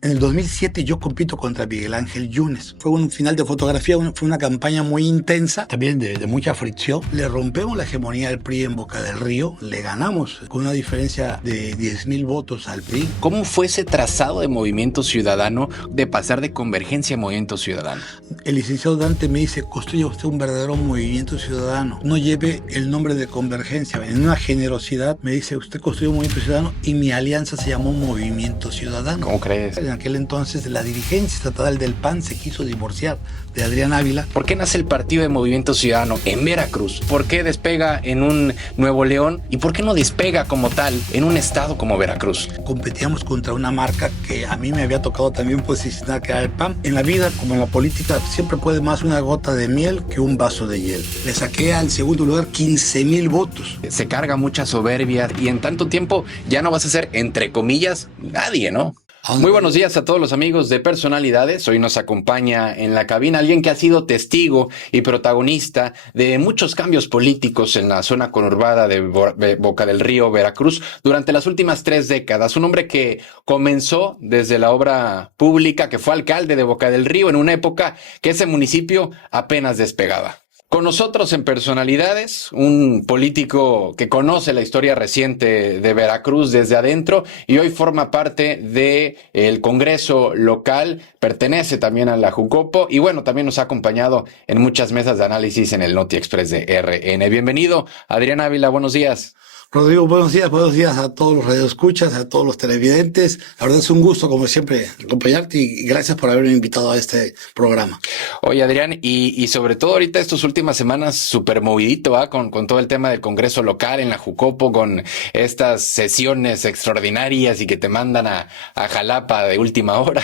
En el 2007 yo compito contra Miguel Ángel Yunes. Fue un final de fotografía, fue una campaña muy intensa, también de mucha fricción. Le rompemos la hegemonía del PRI en Boca del Río, le ganamos con una diferencia de 10,000 votos al PRI. ¿Cómo fue ese trazado de Movimiento Ciudadano de pasar de Convergencia a Movimiento Ciudadano? El licenciado Dante me dice, construya usted un verdadero movimiento ciudadano, no lleve el nombre de Convergencia. En una generosidad me dice, usted construyó un movimiento ciudadano y mi alianza se llamó Movimiento Ciudadano. ¿Cómo crees? En aquel entonces la dirigencia estatal del PAN se quiso divorciar de Adrián Ávila. ¿Por qué nace el Partido de Movimiento Ciudadano en Veracruz? ¿Por qué despega en un Nuevo León? ¿Y por qué no despega como tal en un estado como Veracruz? Competíamos contra una marca que a mí me había tocado también posicionar, que era el PAN. En la vida, como en la política, siempre puede más una gota de miel que un vaso de hiel. Le saqué al segundo lugar 15,000 votos. Se carga mucha soberbia y en tanto tiempo ya no vas a ser, entre comillas, nadie, ¿no? Muy buenos días a todos los amigos de Personalidades. Hoy nos acompaña en la cabina alguien que ha sido testigo y protagonista de muchos cambios políticos en la zona conurbada de Boca del Río, Veracruz, durante las últimas 3 décadas. Un hombre que comenzó desde la obra pública, que fue alcalde de Boca del Río en una época que ese municipio apenas despegaba. Con nosotros en Personalidades, un político que conoce la historia reciente de Veracruz desde adentro y hoy forma parte del Congreso local, pertenece también a la Jucopo y bueno, también nos ha acompañado en muchas mesas de análisis en el Noti Express de RN. Bienvenido, Adrián Ávila, buenos días. Rodrigo, buenos días a todos los radioescuchas, a todos los televidentes. La verdad es un gusto, como siempre, acompañarte y gracias por haberme invitado a este programa. Oye, Adrián, y sobre todo ahorita estas últimas semanas súper movidito, ¿ah? Con todo el tema del Congreso local en la Jucopo, con estas sesiones extraordinarias y que te mandan a Jalapa de última hora.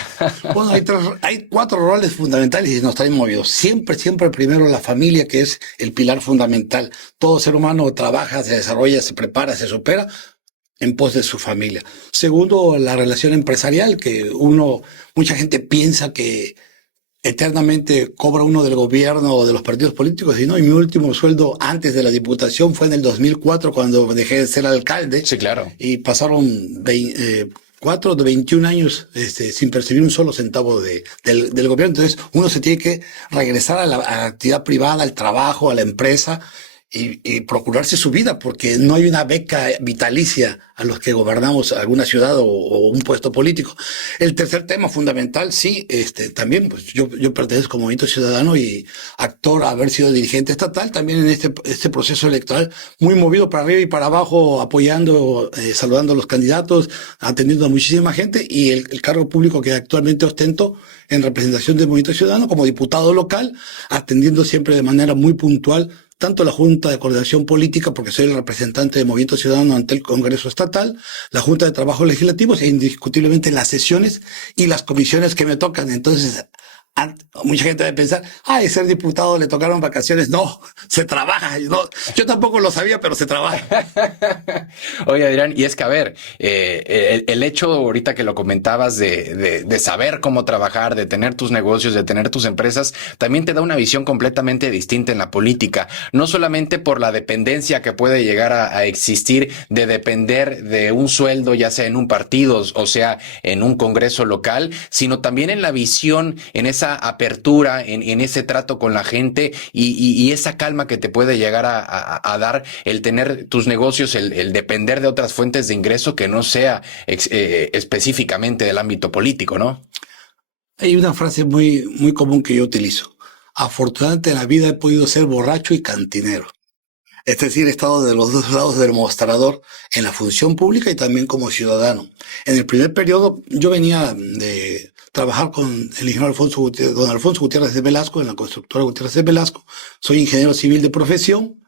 Bueno, hay 4 roles fundamentales y nos traen movidos. Siempre primero la familia, que es el pilar fundamental. Todo ser humano trabaja, se desarrolla, se prepara, se supera en pos de su familia. Segundo, la relación empresarial, que mucha gente piensa que eternamente cobra uno del gobierno o de los partidos políticos, y no, y mi último sueldo antes de la diputación fue en el 2004 cuando dejé de ser alcalde. Sí, claro. Y pasaron 4 de 21 años sin percibir un solo centavo del gobierno. Entonces uno se tiene que regresar a la actividad privada, al trabajo, a la empresa, y procurarse su vida, porque no hay una beca vitalicia a los que gobernamos alguna ciudad o un puesto político. El tercer tema fundamental, sí, también, pues yo pertenezco a Movimiento Ciudadano y actor, haber sido dirigente estatal, también en este proceso electoral, muy movido para arriba y para abajo, apoyando, saludando a los candidatos, atendiendo a muchísima gente, y el cargo público que actualmente ostento en representación del Movimiento Ciudadano como diputado local, atendiendo siempre de manera muy puntual tanto la Junta de Coordinación Política, porque soy el representante del Movimiento Ciudadano ante el Congreso Estatal, la Junta de Trabajos Legislativos e indiscutiblemente las sesiones y las comisiones que me tocan. Entonces, mucha gente debe pensar, ser diputado le tocaron vacaciones. No, se trabaja. No, yo tampoco lo sabía, pero se trabaja. Oye, Adrián, y es que, a ver, el hecho ahorita que lo comentabas de saber cómo trabajar, de tener tus negocios, de tener tus empresas, también te da una visión completamente distinta en la política. No solamente por la dependencia que puede llegar a existir de depender de un sueldo, ya sea en un partido o sea en un congreso local, sino también en la visión, en esa apertura, en ese trato con la gente y esa calma que te puede llegar a dar el tener tus negocios, el depender de otras fuentes de ingreso que no sea específicamente del ámbito político, ¿no? Hay una frase muy común que yo utilizo. Afortunadamente en la vida he podido ser borracho y cantinero. Es decir, he estado de los dos lados del mostrador en la función pública y también como ciudadano. En el primer periodo yo venía de trabajar con el ingeniero don Alfonso Gutiérrez de Velasco, en la constructora Gutiérrez de Velasco. Soy ingeniero civil de profesión.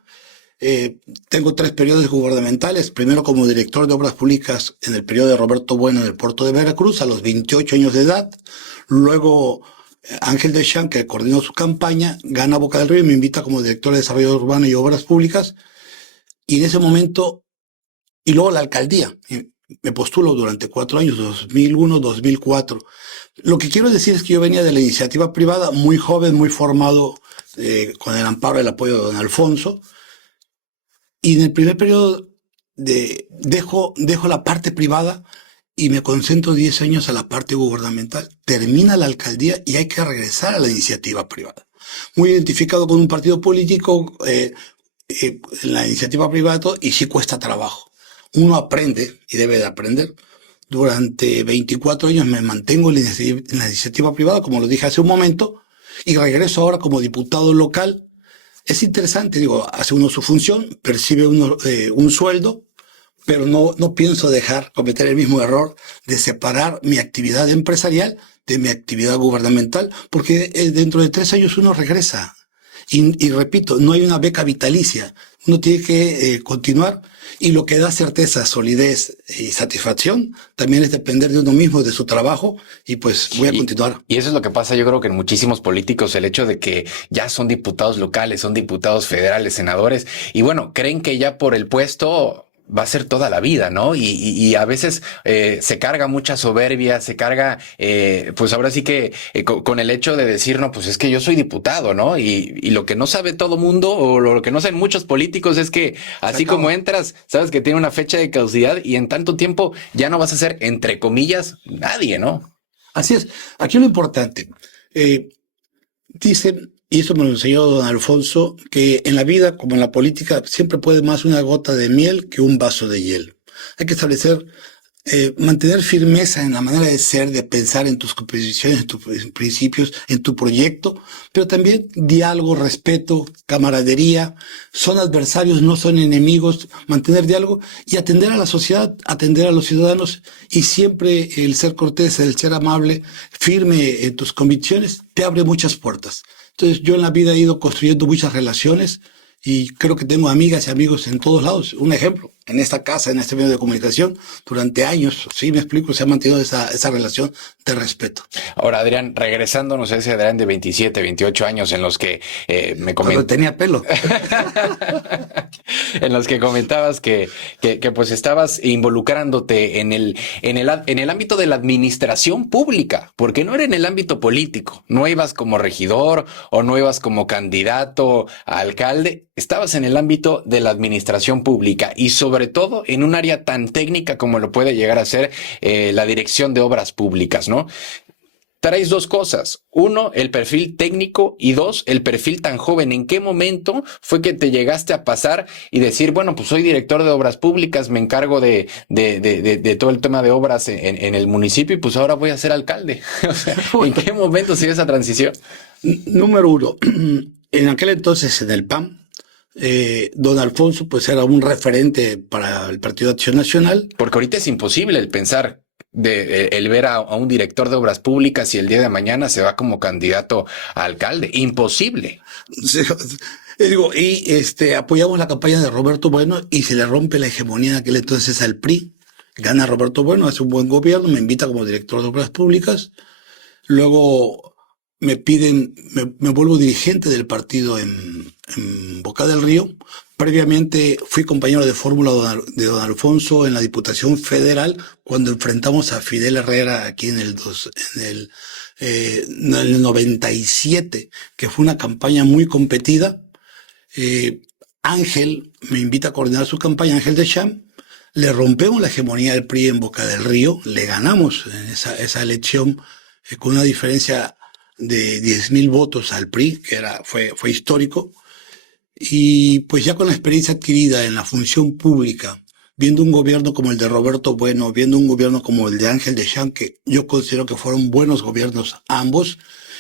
Tengo 3 periodos gubernamentales. Primero como director de obras públicas en el periodo de Roberto Bueno en el puerto de Veracruz a los 28 años de edad. Luego Ángel Deschamps, que coordinó su campaña, gana Boca del Río y me invita como director de desarrollo urbano y obras públicas. Y en ese momento, y luego la alcaldía, me postulo durante 4 años, 2001, 2004. Lo que quiero decir es que yo venía de la iniciativa privada, muy joven, muy formado, con el amparo y el apoyo de don Alfonso. Y en el primer periodo dejo la parte privada y me concentro 10 años a la parte gubernamental. Termina la alcaldía y hay que regresar a la iniciativa privada. Muy identificado con un partido político, en la iniciativa privada y sí cuesta trabajo. Uno aprende y debe de aprender. Durante 24 años me mantengo en la iniciativa privada, como lo dije hace un momento, y regreso ahora como diputado local. Es interesante, digo, hace uno su función, percibe uno un sueldo, pero no pienso cometer el mismo error de separar mi actividad empresarial de mi actividad gubernamental, porque dentro de 3 años uno regresa. Y repito, no hay una beca vitalicia, uno tiene que continuar, y lo que da certeza, solidez y satisfacción también es depender de uno mismo, de su trabajo, y pues voy a continuar. Y eso es lo que pasa, yo creo que en muchísimos políticos, el hecho de que ya son diputados locales, son diputados federales, senadores, y bueno, creen que ya por el puesto va a ser toda la vida, ¿no? Y a veces se carga mucha soberbia, se carga, pues ahora sí que con el hecho de decir, no, pues es que yo soy diputado, ¿no? Y lo que no sabe todo mundo, o lo que no saben muchos políticos, es que así como entras, sabes que tiene una fecha de caducidad y en tanto tiempo ya no vas a ser, entre comillas, nadie, ¿no? Así es. Aquí lo importante, dicen, y eso me lo enseñó don Alfonso, que en la vida, como en la política, siempre puede más una gota de miel que un vaso de hielo. Hay que establecer, mantener firmeza en la manera de ser, de pensar en tus composiciones, en tus principios, en tu proyecto, pero también diálogo, respeto, camaradería. Son adversarios, no son enemigos. Mantener diálogo y atender a la sociedad, atender a los ciudadanos, y siempre el ser cortés, el ser amable, firme en tus convicciones, te abre muchas puertas. Entonces yo en la vida he ido construyendo muchas relaciones y creo que tengo amigas y amigos en todos lados. Un ejemplo, en esta casa, en este medio de comunicación, durante años, sí me explico, se ha mantenido esa relación de respeto. Ahora, Adrián, regresándonos a ese Adrián de 27, 28 años en los que me Cuando tenía pelo. En los que comentabas que pues estabas involucrándote en el ámbito de la administración pública, porque no era en el ámbito político, no ibas como regidor o no ibas como candidato a alcalde, estabas en el ámbito de la administración pública y sobre todo en un área tan técnica como lo puede llegar a ser la dirección de obras públicas, ¿no? Traes dos cosas. Uno, el perfil técnico, y dos, el perfil tan joven. ¿En qué momento fue que te llegaste a pasar y decir, bueno, pues soy director de obras públicas, me encargo de todo el tema de obras en el municipio y pues ahora voy a ser alcalde? O sea, ¿en qué momento se dio esa transición? Número uno, en aquel entonces en el PAN, don Alfonso pues era un referente para el Partido de Acción Nacional. Porque ahorita es imposible el pensar el ver a un director de obras públicas y el día de mañana se va como candidato a alcalde. Imposible. Apoyamos la campaña de Roberto Bueno y se le rompe la hegemonía en aquel entonces al PRI. Gana Roberto Bueno, hace un buen gobierno, me invita como director de obras públicas. Luego me piden, me vuelvo dirigente del partido en Boca del Río. Previamente fui compañero de fórmula de don Alfonso en la Diputación Federal cuando enfrentamos a Fidel Herrera aquí en el 97, que fue una campaña muy competida. Ángel me invita a coordinar su campaña, Ángel Deschamps. Le rompemos la hegemonía del PRI en Boca del Río, le ganamos en esa elección con una diferencia de 10,000 votos al PRI, que fue histórico. Y pues ya con la experiencia adquirida en la función pública, viendo un gobierno como el de Roberto Bueno, viendo un gobierno como el de Ángel Deschamps, que yo considero que fueron buenos gobiernos ambos,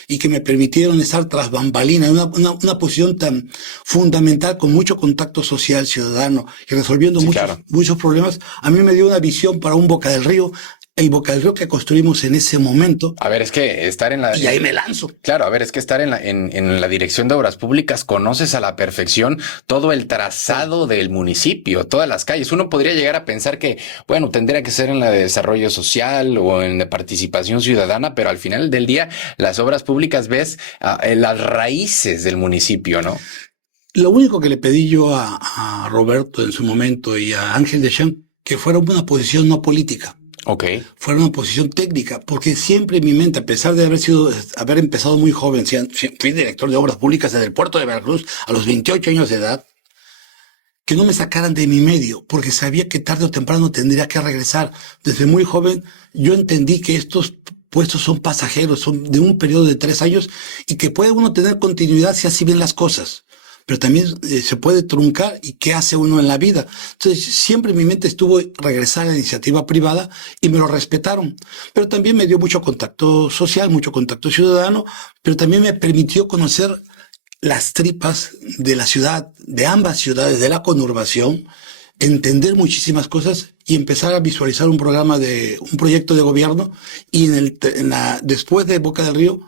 y que me permitieron estar tras bambalinas, una posición tan fundamental, con mucho contacto social, ciudadano, y resolviendo muchos problemas, a mí me dio una visión para un Boca del Río, el Boca del Río que construimos en ese momento. A ver, es que estar en la... Y ahí me lanzo. Claro, a ver, es que estar en la dirección de obras públicas, conoces a la perfección todo el trazado del municipio, todas las calles. Uno podría llegar a pensar que, bueno, tendría que ser en la de desarrollo social o en de participación ciudadana, pero al final del día, las obras públicas ves las raíces del municipio, ¿no? Lo único que le pedí yo a Roberto en su momento y a Ángel Deschamps, que fuera una posición no política. Okay. Fuera una posición técnica, porque siempre en mi mente, a pesar de haber empezado muy joven, fui director de obras públicas desde el puerto de Veracruz a los 28 años de edad, que no me sacaran de mi medio, porque sabía que tarde o temprano tendría que regresar. Desde muy joven yo entendí que estos puestos son pasajeros, son de un periodo de 3 años y que puede uno tener continuidad si así ven las cosas. Pero también se puede truncar y qué hace uno en la vida. Entonces siempre en mi mente estuvo regresar a la iniciativa privada y me lo respetaron. Pero también me dio mucho contacto social, mucho contacto ciudadano, pero también me permitió conocer las tripas de la ciudad, de ambas ciudades, de la conurbación, entender muchísimas cosas y empezar a visualizar un proyecto de gobierno. Y después de Boca del Río,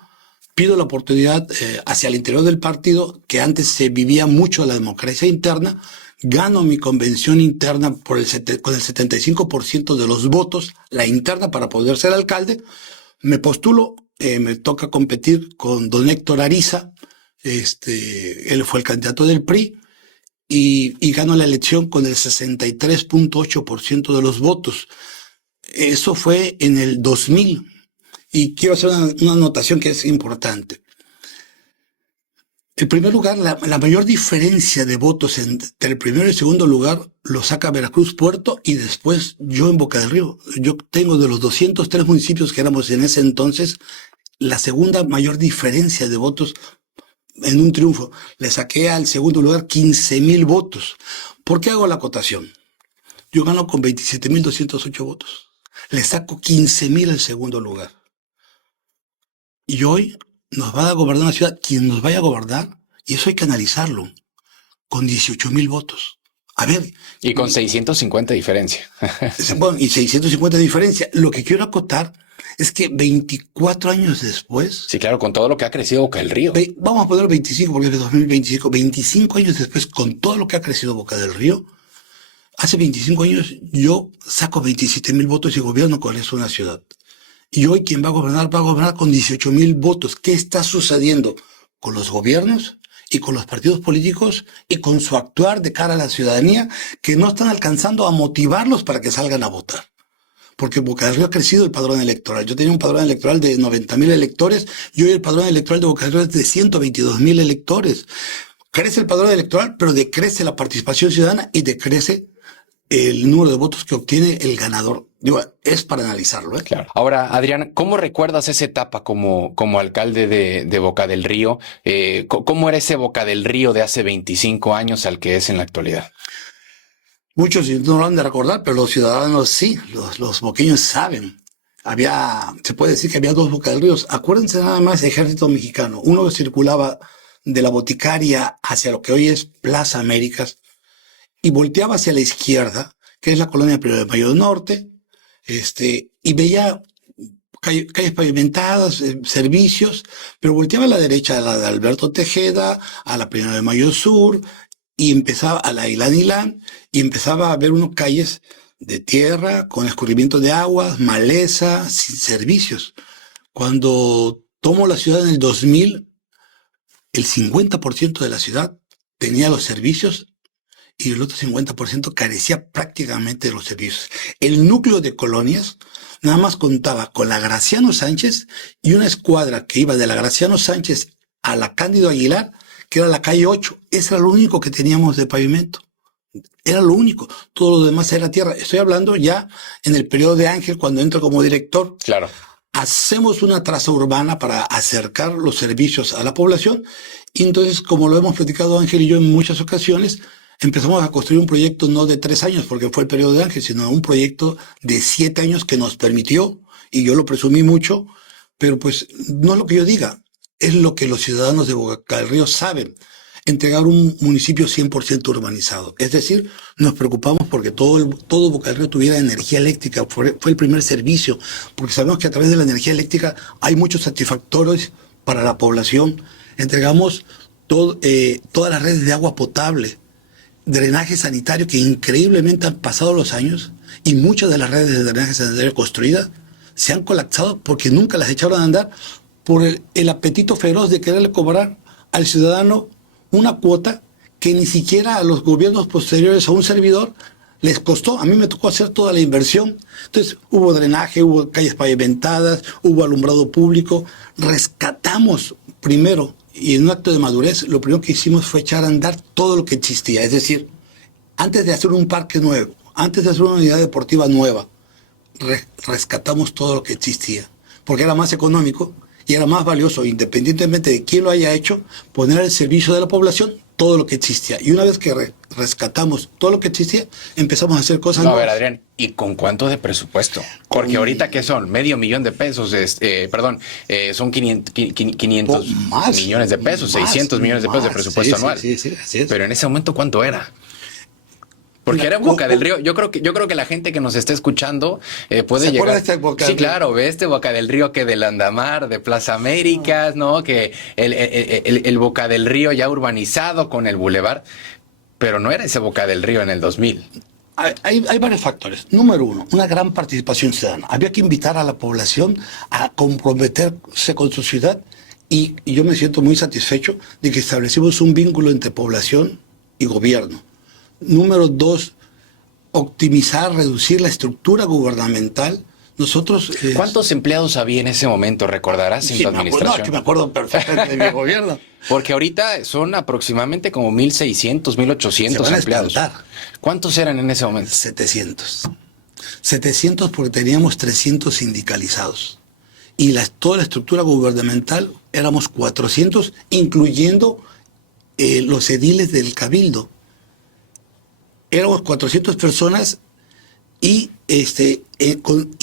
pido la oportunidad hacia el interior del partido, que antes se vivía mucho la democracia interna, gano mi convención interna con el 75% de los votos, la interna para poder ser alcalde, me postulo, me toca competir con don Héctor Ariza, él fue el candidato del PRI, y gano la elección con el 63.8% de los votos. Eso fue en el 2000. Y quiero hacer una anotación que es importante. El primer lugar, la mayor diferencia de votos entre el primero y el segundo lugar lo saca Veracruz Puerto y después yo en Boca del Río. Yo tengo de los 203 municipios que éramos en ese entonces, la segunda mayor diferencia de votos en un triunfo. Le saqué al segundo lugar 15,000 votos. ¿Por qué hago la acotación? Yo gano con 27,208 votos. Le saco 15,000 al segundo lugar. Y hoy nos va a gobernar una ciudad, quien nos vaya a gobernar, y eso hay que analizarlo, con 18,000 votos. A ver. Y con 650 diferencia. Bueno, y 650 diferencia. Lo que quiero acotar es que 24 años después... Sí, claro, con todo lo que ha crecido Boca del Río. Vamos a poner 25 porque es de 2025. 25 años después, con todo lo que ha crecido Boca del Río, hace 25 años yo saco 27,000 votos y gobierno con eso una ciudad. Y hoy quien va a gobernar con 18,000 votos. ¿Qué está sucediendo con los gobiernos y con los partidos políticos y con su actuar de cara a la ciudadanía, que no están alcanzando a motivarlos para que salgan a votar? Porque Boca del Río ha crecido el padrón electoral. Yo tenía un padrón electoral de 90,000 electores y hoy el padrón electoral de Boca del Río es de 122,000 electores. Crece el padrón electoral, pero decrece la participación ciudadana y decrece el número de votos que obtiene el ganador. Digo, es para analizarlo, ¿eh? Claro. Ahora, Adrián, ¿cómo recuerdas esa etapa como alcalde de Boca del Río? ¿Cómo era ese Boca del Río de hace 25 años al que es en la actualidad? Muchos no lo han de recordar, pero los ciudadanos sí, los boqueños saben. Se puede decir que había 2 Boca del Río. Acuérdense nada más del Ejército Mexicano. Uno que circulaba de la Boticaria hacia lo que hoy es Plaza Américas y volteaba hacia la izquierda, que es la colonia 1 de Mayo del Norte, y veía calles pavimentadas, servicios, pero volteaba a la derecha a la de Alberto Tejeda, a la 1 de Mayo Sur, y empezaba a la Ilán, y empezaba a ver unas calles de tierra, con escurrimiento de aguas, maleza, sin servicios. Cuando tomo la ciudad en el 2000, el 50% de la ciudad tenía los servicios y el otro 50% carecía prácticamente de los servicios. El núcleo de colonias nada más contaba con la Graciano Sánchez y una escuadra que iba de la Graciano Sánchez a la Cándido Aguilar, que era la calle 8. Ese era lo único que teníamos de pavimento. Era lo único. Todo lo demás era tierra. Estoy hablando ya en el periodo de Ángel, cuando entro como director. Claro. Hacemos una traza urbana para acercar los servicios a la población. Y entonces, como lo hemos platicado Ángel y yo en muchas ocasiones, empezamos a construir un proyecto no de 3 años, porque fue el periodo de Ángel, sino un proyecto de 7 años que nos permitió, y yo lo presumí mucho, pero pues no es lo que yo diga, es lo que los ciudadanos de Boca del Río saben, entregar un municipio 100% urbanizado. Es decir, nos preocupamos porque todo Boca del Río tuviera energía eléctrica, fue el primer servicio, porque sabemos que a través de la energía eléctrica hay muchos satisfactores para la población. Entregamos todas las redes de agua potable, drenaje sanitario que increíblemente han pasado los años y muchas de las redes de drenaje sanitario construidas se han colapsado porque nunca las echaron a andar por el apetito feroz de quererle cobrar al ciudadano una cuota que ni siquiera a los gobiernos posteriores a un servidor les costó. A mí me tocó hacer toda la inversión. Entonces hubo drenaje, hubo calles pavimentadas, hubo alumbrado público. Rescatamos primero, y en un acto de madurez, lo primero que hicimos fue echar a andar todo lo que existía. Es decir, Antes de hacer un parque nuevo, antes de hacer una unidad deportiva nueva, rescatamos todo lo que existía, porque era más económico y era más valioso, independientemente de quién lo haya hecho, poner al servicio de la población todo lo que existía. Y una vez que rescatamos todo lo que existía, empezamos a hacer cosas nuevas. A ver, Adrián, ¿y con cuánto de presupuesto? Porque ahorita, ¿qué son? $500,000 perdón, son 500 millones de pesos, 600 millones de pesos de presupuesto anual. Sí, así es. Pero en ese momento, ¿cuánto era? Porque era Boca del Río. Yo creo que la gente que nos está escuchando puede llegar. Este Boca sí, claro, ve este Boca del Río que del Andamar, de Plaza Américas, ¿no? Que el Boca del Río ya urbanizado con el bulevar. Pero no era ese Boca del Río en el 2000. Hay varios factores. Número uno, una gran participación ciudadana. Había que invitar a la población a comprometerse con su ciudad y yo me siento muy satisfecho de que establecimos un vínculo entre población y gobierno. Número dos, optimizar, reducir la estructura gubernamental. Nosotros... ¿Cuántos empleados había en ese momento, recordarás, en tu administración? No, que me acuerdo perfectamente de mi gobierno. Porque ahorita son aproximadamente como 1,600, 1,800 empleados. ¿Cuántos eran en ese momento? 700. 700 porque teníamos 300 sindicalizados. Y toda la estructura gubernamental éramos 400, incluyendo los ediles del Cabildo. Éramos 400 personas y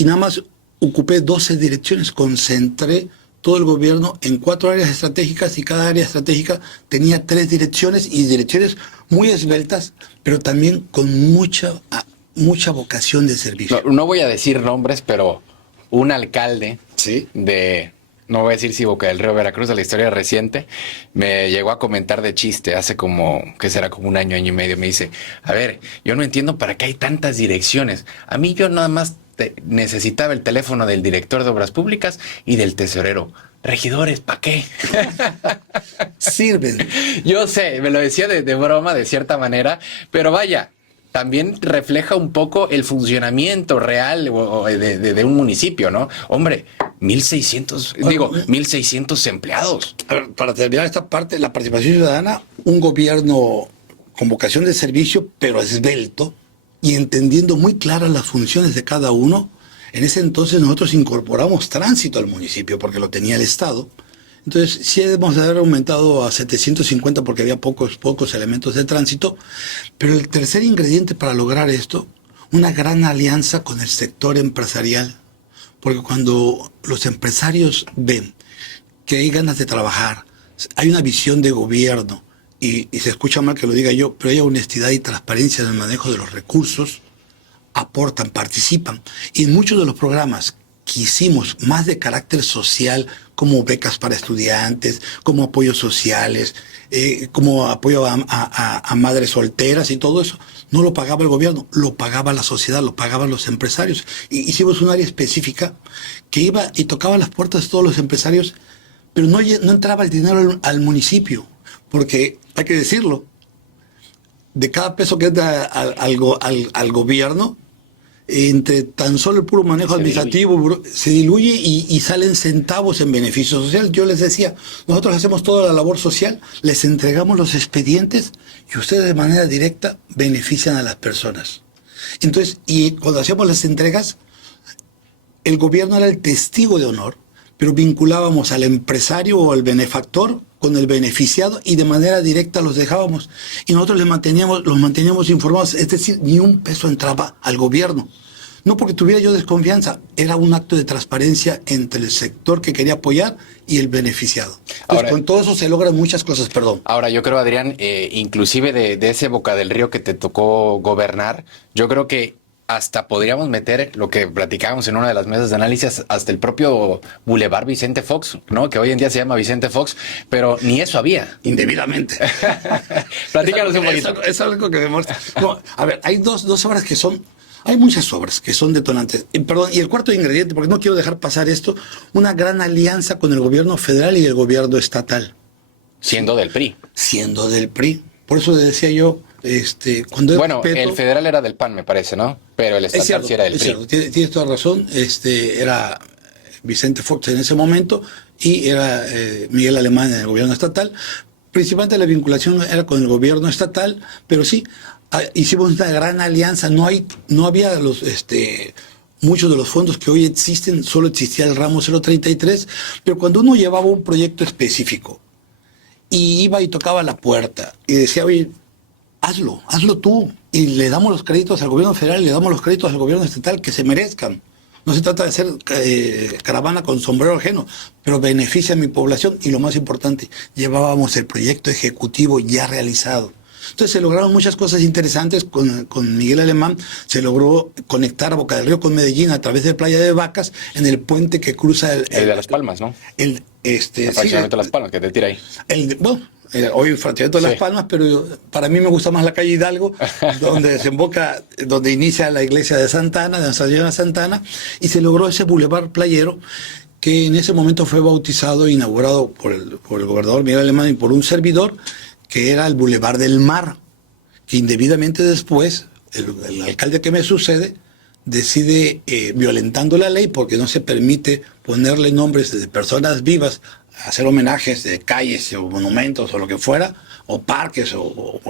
nada más ocupé 12 direcciones, concentré todo el gobierno en 4 áreas estratégicas y cada área estratégica tenía 3 direcciones y direcciones muy esbeltas, pero también con mucha vocación de servicio. No voy a decir nombres, pero un alcalde ¿sí? No voy a decir si Boca del Río, Veracruz, de la historia reciente, me llegó a comentar de chiste hace como, ¿qué será? Como un año y medio. Me dice, a ver, yo no entiendo para qué hay tantas direcciones. A mí yo nada más necesitaba el teléfono del director de Obras Públicas y del tesorero. Regidores, ¿para qué? Sirven. Yo sé, me lo decía de broma, de cierta manera, pero vaya, también refleja un poco el funcionamiento real de un municipio, ¿no? Hombre, 1,600 empleados. A ver, para terminar esta parte, la participación ciudadana, un gobierno con vocación de servicio, pero esbelto, y entendiendo muy claras las funciones de cada uno. En ese entonces nosotros incorporamos tránsito al municipio, porque lo tenía el Estado. Entonces, sí hemos de haber aumentado a 750 porque había pocos elementos de tránsito, pero el tercer ingrediente para lograr esto, una gran alianza con el sector empresarial, porque cuando los empresarios ven que hay ganas de trabajar, hay una visión de gobierno, y se escucha mal que lo diga yo, pero hay honestidad y transparencia en el manejo de los recursos, aportan, participan, y en muchos de los programas que hicimos más de carácter social, como becas para estudiantes, como apoyos sociales, como apoyo a madres solteras y todo eso, no lo pagaba el gobierno, lo pagaba la sociedad, lo pagaban los empresarios. Y hicimos un área específica que iba y tocaba las puertas de todos los empresarios, pero no entraba el dinero al municipio, porque hay que decirlo, de cada peso que entra al gobierno, entre tan solo el puro manejo administrativo se diluye y salen centavos en beneficio social. Yo les decía, nosotros hacemos toda la labor social, les entregamos los expedientes y ustedes de manera directa benefician a las personas. Entonces, y cuando hacíamos las entregas, el gobierno era el testigo de honor, pero vinculábamos al empresario o al benefactor con el beneficiado y de manera directa los dejábamos. Y nosotros los manteníamos informados, es decir, ni un peso entraba al gobierno. No porque tuviera yo desconfianza, era un acto de transparencia entre el sector que quería apoyar y el beneficiado. Entonces, ahora, con todo eso se logran muchas cosas, perdón. Ahora, yo creo, Adrián, inclusive de ese Boca del Río que te tocó gobernar, yo creo que hasta podríamos meter lo que platicábamos en una de las mesas de análisis, hasta el propio Boulevard Vicente Fox, ¿no? Que hoy en día se llama Vicente Fox, pero ni eso había. Indebidamente. Platícanos un poquito. Es algo que me muestra. No, a ver, hay dos obras que son... Hay muchas obras que son detonantes. Perdón, y el cuarto ingrediente, porque no quiero dejar pasar esto, una gran alianza con el gobierno federal y el gobierno estatal. Siendo del PRI. Siendo del PRI. Por eso decía yo... cuando bueno, el federal era del PAN, me parece, ¿no? Pero el estatal sí era del PRI. Tienes toda razón. Era Vicente Fox en ese momento y era Miguel Alemán en el gobierno estatal. Principalmente la vinculación era con el gobierno estatal, pero sí, hicimos una gran alianza, no había muchos de los fondos que hoy existen, solo existía el ramo 033, pero cuando uno llevaba un proyecto específico y iba y tocaba la puerta y decía, oye, hazlo tú, y le damos los créditos al gobierno federal, le damos los créditos al gobierno estatal que se merezcan. No se trata de hacer caravana con sombrero ajeno, pero beneficia a mi población y lo más importante, llevábamos el proyecto ejecutivo ya realizado. Entonces se lograron muchas cosas interesantes con Miguel Alemán. Se logró conectar a Boca del Río con Medellín a través de Playa de Vacas en el puente que cruza el de Las Palmas, ¿no? El fraccionamiento de Las Palmas, que te tira ahí. Hoy fraccionamiento de Las Palmas, pero para mí me gusta más la calle Hidalgo, donde desemboca, donde inicia la iglesia de Santana, de Nuestra Señora de Santana, y se logró ese bulevar playero que en ese momento fue bautizado e inaugurado por el gobernador Miguel Alemán y por un servidor, que era el Boulevard del Mar, que indebidamente después el alcalde que me sucede decide, violentando la ley, porque no se permite ponerle nombres de personas vivas, hacer homenajes de calles o monumentos o lo que fuera, o parques o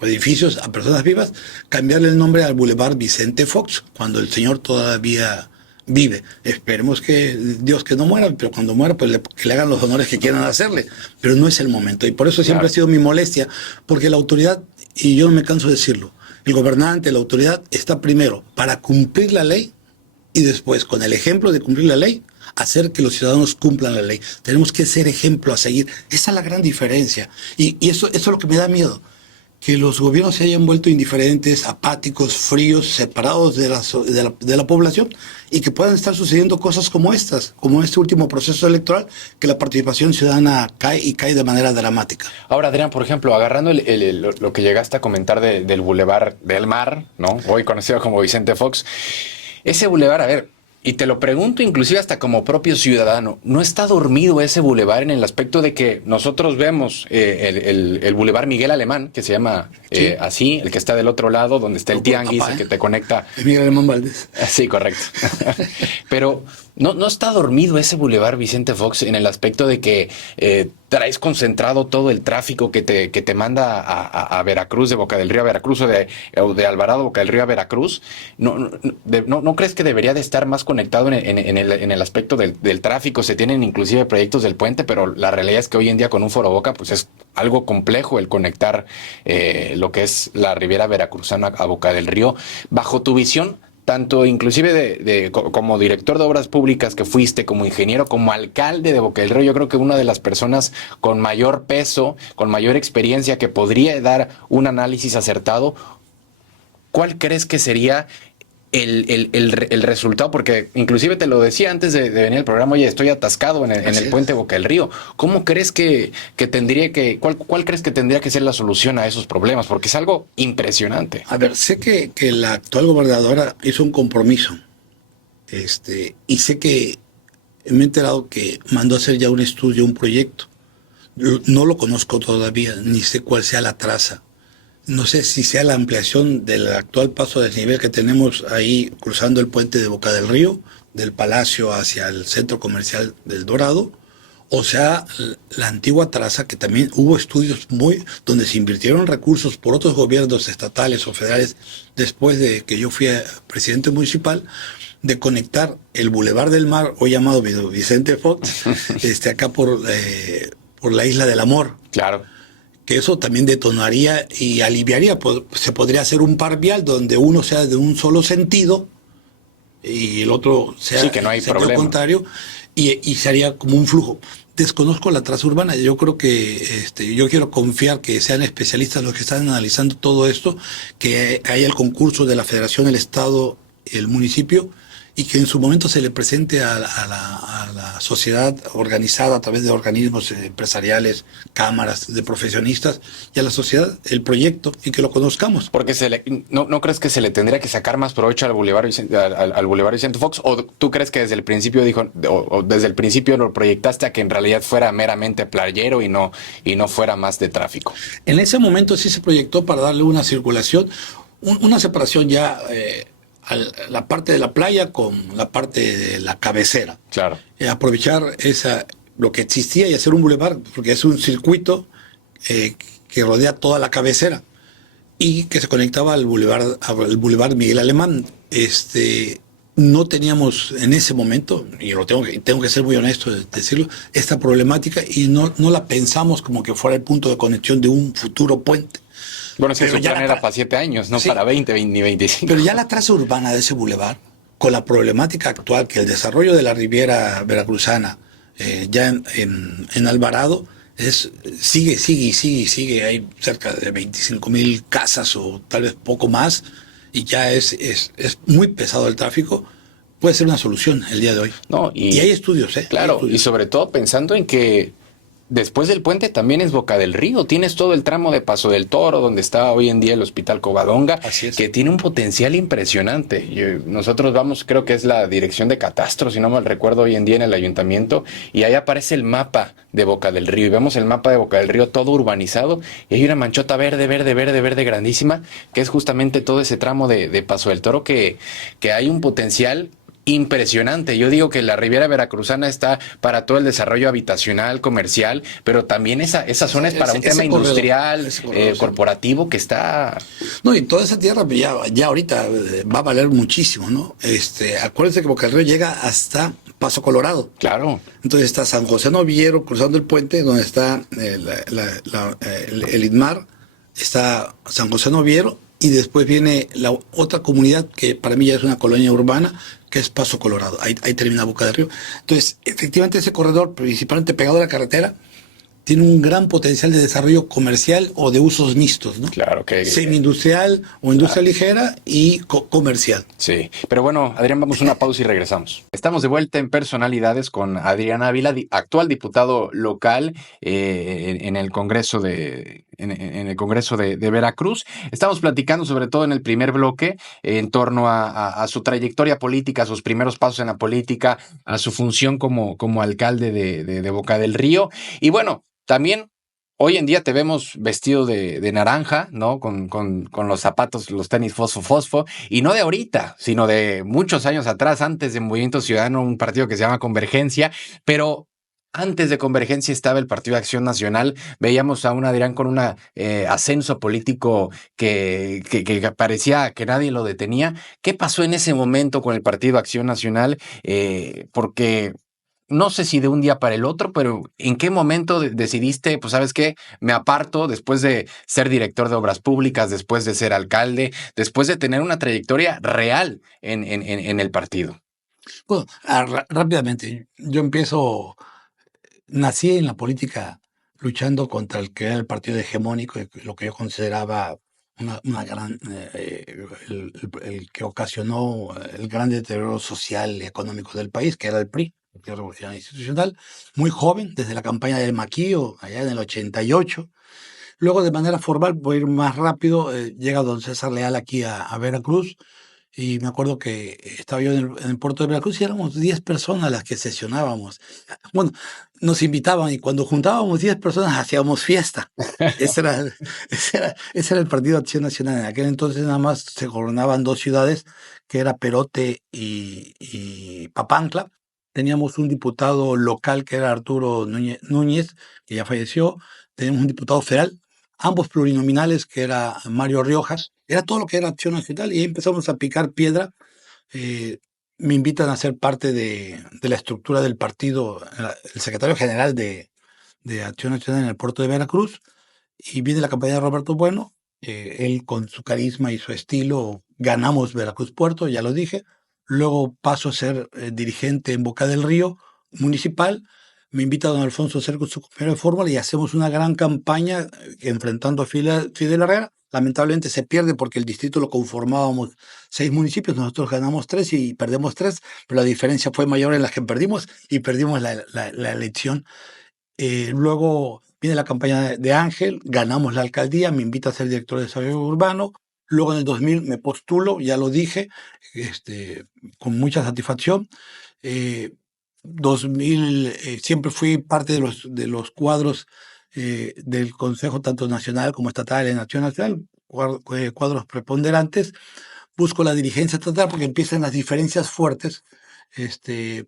edificios a personas vivas, cambiarle el nombre al Boulevard Vicente Fox, cuando el señor todavía vive. Esperemos que Dios que no muera, pero cuando muera pues que le hagan los honores que quieran hacerle, pero no es el momento, y por eso siempre ha sido mi molestia, porque la autoridad, y yo no me canso de decirlo, el gobernante, la autoridad está primero para cumplir la ley y después con el ejemplo de cumplir la ley hacer que los ciudadanos cumplan la ley. Tenemos que ser ejemplo a seguir. Esa es la gran diferencia, y eso es lo que me da miedo, que los gobiernos se hayan vuelto indiferentes, apáticos, fríos, separados de la población, y que puedan estar sucediendo cosas como estas, como este último proceso electoral, que la participación ciudadana cae de manera dramática. Ahora, Adrián, por ejemplo, agarrando lo que llegaste a comentar del Boulevard del Mar, ¿no? Hoy conocido como Vicente Fox, ese bulevar, a ver, y te lo pregunto inclusive hasta como propio ciudadano, ¿no está dormido ese bulevar en el aspecto de que nosotros vemos el bulevar Miguel Alemán, que se llama así, el que está del otro lado, donde está el tianguis, el que te conecta? Miguel Alemán Valdés. Sí, correcto. Pero ¿no está dormido ese bulevar Vicente Fox en el aspecto de que traes concentrado todo el tráfico que te manda a Veracruz, de Boca del Río a Veracruz, o de Alvarado, Boca del Río a Veracruz? ¿No crees que debería de estar más conectado en el aspecto del tráfico? Se tienen inclusive proyectos del puente, pero la realidad es que hoy en día con un Foro Boca pues es algo complejo el conectar lo que es la Riviera Veracruzana a Boca del Río. Bajo tu visión, tanto inclusive como director de obras públicas que fuiste, como ingeniero, como alcalde de Boca del Río, yo creo que una de las personas con mayor peso, con mayor experiencia, que podría dar un análisis acertado, ¿cuál crees que sería el resultado? Porque inclusive te lo decía antes de venir al programa, oye, estoy atascado en el puente Boca del Río. ¿Cómo crees cuál crees que tendría que ser la solución a esos problemas? Porque es algo impresionante. A ver, sé que la actual gobernadora hizo un compromiso, y sé que me he enterado que mandó a hacer ya un estudio, un proyecto. No lo conozco todavía, ni sé cuál sea la traza. No sé si sea la ampliación del actual paso del nivel que tenemos ahí cruzando el puente de Boca del Río, del Palacio hacia el centro comercial del Dorado, o sea la antigua traza, que también hubo estudios donde se invirtieron recursos por otros gobiernos estatales o federales después de que yo fui presidente municipal, de conectar el Boulevard del Mar, hoy llamado Vicente Fox, acá por la Isla del Amor. Claro. Que eso también detonaría y aliviaría. Se podría hacer un par vial donde uno sea de un solo sentido y el otro sea que no hay sentido contrario, y se haría como un flujo. Desconozco la traza urbana. Yo creo que yo quiero confiar que sean especialistas los que están analizando todo esto, que haya el concurso de la Federación, el Estado, el municipio, y que en su momento se le presente a la sociedad organizada a través de organismos empresariales, cámaras de profesionistas, y a la sociedad el proyecto, y que lo conozcamos. Porque ¿no crees que se le tendría que sacar más provecho al Boulevard Vicente Fox? ¿O tú crees que desde el principio desde el principio lo proyectaste a que en realidad fuera meramente playero y no fuera más de tráfico? En ese momento sí se proyectó para darle una circulación, una separación ya... la parte de la playa con la parte de la cabecera. Claro. Aprovechar lo que existía y hacer un bulevar, porque es un circuito que rodea toda la cabecera. y que se conectaba al Boulevard Miguel Alemán. No teníamos en ese momento, y tengo que ser muy honesto de decirlo, esta problemática y no la pensamos como que fuera el punto de conexión de un futuro puente. Bueno, es que su plan era para 7 años, no sí, para 20 ni 25. Pero ya la traza urbana de ese bulevar, con la problemática actual que el desarrollo de la Riviera Veracruzana, ya en Alvarado, sigue. Hay cerca de 25,000 casas o tal vez poco más, y ya es muy pesado el tráfico. Puede ser una solución el día de hoy. No, y hay estudios, ¿eh? Claro, hay estudios. Y sobre todo pensando en que después del puente también es Boca del Río. Tienes todo el tramo de Paso del Toro, donde está hoy en día el Hospital Covadonga, que tiene un potencial impresionante. Nosotros vamos, creo que es la dirección de catastro, si no mal recuerdo, hoy en día en el ayuntamiento, y ahí aparece el mapa de Boca del Río. Y vemos el mapa de Boca del Río todo urbanizado, y hay una manchota verde grandísima, que es justamente todo ese tramo de Paso del Toro, que hay un potencial impresionante. Yo digo que la Riviera Veracruzana está para todo el desarrollo habitacional, comercial, pero también esa zona es para un tema industrial, corporativo, que está... No, y toda esa tierra ya ahorita va a valer muchísimo, ¿no? Acuérdense que Boca del Río llega hasta Paso Colorado. Claro. Entonces está San José Noviero cruzando el puente, donde está el INMAR, está San José Noviero, y después viene la otra comunidad que para mí ya es una colonia urbana, que es Paso Colorado. Ahí termina Boca del Río. Entonces, efectivamente, ese corredor, principalmente pegado a la carretera, tiene un gran potencial de desarrollo comercial o de usos mixtos, ¿no? Claro que... Semi-industrial o industria ligera y comercial. Sí, pero bueno, Adrián, vamos a una pausa y regresamos. Estamos de vuelta en Personalidades con Adrián Ávila, actual diputado local en el Congreso en el Congreso de Veracruz. Estamos platicando sobre todo en el primer bloque en torno a su trayectoria política, a sus primeros pasos en la política, a su función como alcalde de Boca del Río. Y bueno, también hoy en día te vemos vestido de naranja, ¿no? Con los zapatos, los tenis fosfo, y no de ahorita, sino de muchos años atrás, antes de Movimiento Ciudadano, un partido que se llama Convergencia, pero antes de Convergencia estaba el Partido de Acción Nacional. Veíamos a un Adrián con un ascenso político que parecía que nadie lo detenía. ¿Qué pasó en ese momento con el Partido de Acción Nacional? Porque no sé si de un día para el otro, pero ¿en qué momento decidiste, pues sabes qué, me aparto después de ser director de obras públicas, después de ser alcalde, después de tener una trayectoria real en el partido? Bueno, rápidamente, nací en la política luchando contra el que era el partido hegemónico, lo que yo consideraba una gran, el que ocasionó el gran deterioro social y económico del país, que era el PRI, Partido Revolucionario Institucional, muy joven, desde la campaña del Maquillo, allá en el 88. Luego, de manera formal, voy a ir más rápido, llega don César Leal aquí a Veracruz, y me acuerdo que estaba yo en el puerto de Veracruz y éramos 10 personas las que sesionábamos. Bueno, nos invitaban y cuando juntábamos 10 personas hacíamos fiesta. Ese era el Partido de Acción Nacional. En aquel entonces nada más se gobernaban 2 ciudades, que era Perote y Papantla. Teníamos un diputado local que era Arturo Núñez, que ya falleció. Teníamos un diputado federal, ambos plurinominales, que era Mario Riojas. Era todo lo que era Acción Nacional, y ahí empezamos a picar piedra. Me invitan a ser parte de la estructura del partido, el secretario general de Acción Nacional en el puerto de Veracruz, y viene la campaña de Roberto Bueno. Él, con su carisma y su estilo, ganamos Veracruz Puerto, ya lo dije. Luego paso a ser dirigente en Boca del Río municipal. Me invita don Alfonso Cerco, su compañero de fórmula, y hacemos una gran campaña enfrentando a Fidel Herrera. Lamentablemente se pierde porque el distrito lo conformábamos 6 municipios, nosotros ganamos 3 y perdemos 3, pero la diferencia fue mayor en las que perdimos, y perdimos la elección. Luego viene la campaña de Ángel, ganamos la alcaldía, me invita a ser director de desarrollo urbano. Luego en el 2000 me postulo, ya lo dije, con mucha satisfacción. 2000, siempre fui parte de los cuadros del Consejo, tanto nacional como estatal, en Acción Nacional, cuadros preponderantes. Busco la dirigencia estatal porque empiezan las diferencias fuertes,